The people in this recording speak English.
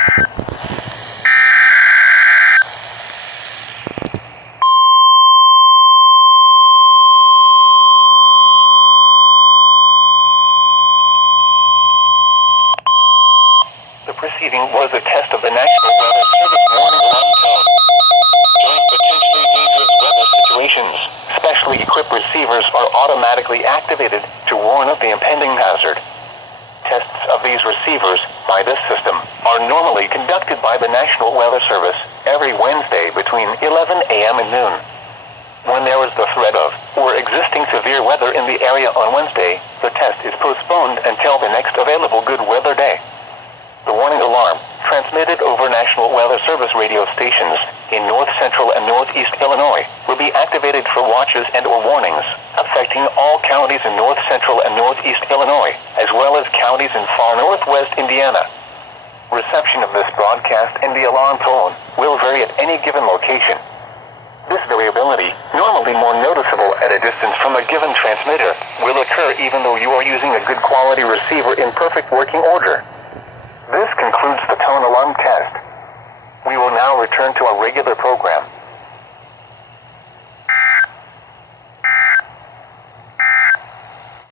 The proceeding was a test of the National Weather Service warning alarm tone. During potentially dangerous weather situations, specially equipped receivers are automatically activated to warn of the impending hazard. Tests of these receivers by this system are normally conducted by the National Weather Service every Wednesday between 11 a.m. and noon. When there is the threat of or existing severe weather in the area on Wednesday, the test is postponed until the next available good weather day. The warning alarm, transmitted over National Weather Service radio stations in north central and northeast Illinois, will be activated for watches and or warnings affecting all counties in north central and northeast Illinois, as well as counties in far northwest Indiana. Reception of this broadcast and the alarm tone will vary at any given location. This variability, normally more noticeable at a distance from a given transmitter, will occur even though you are using a good quality receiver in perfect working order. This concludes the tone alarm test. We will now return to our regular program.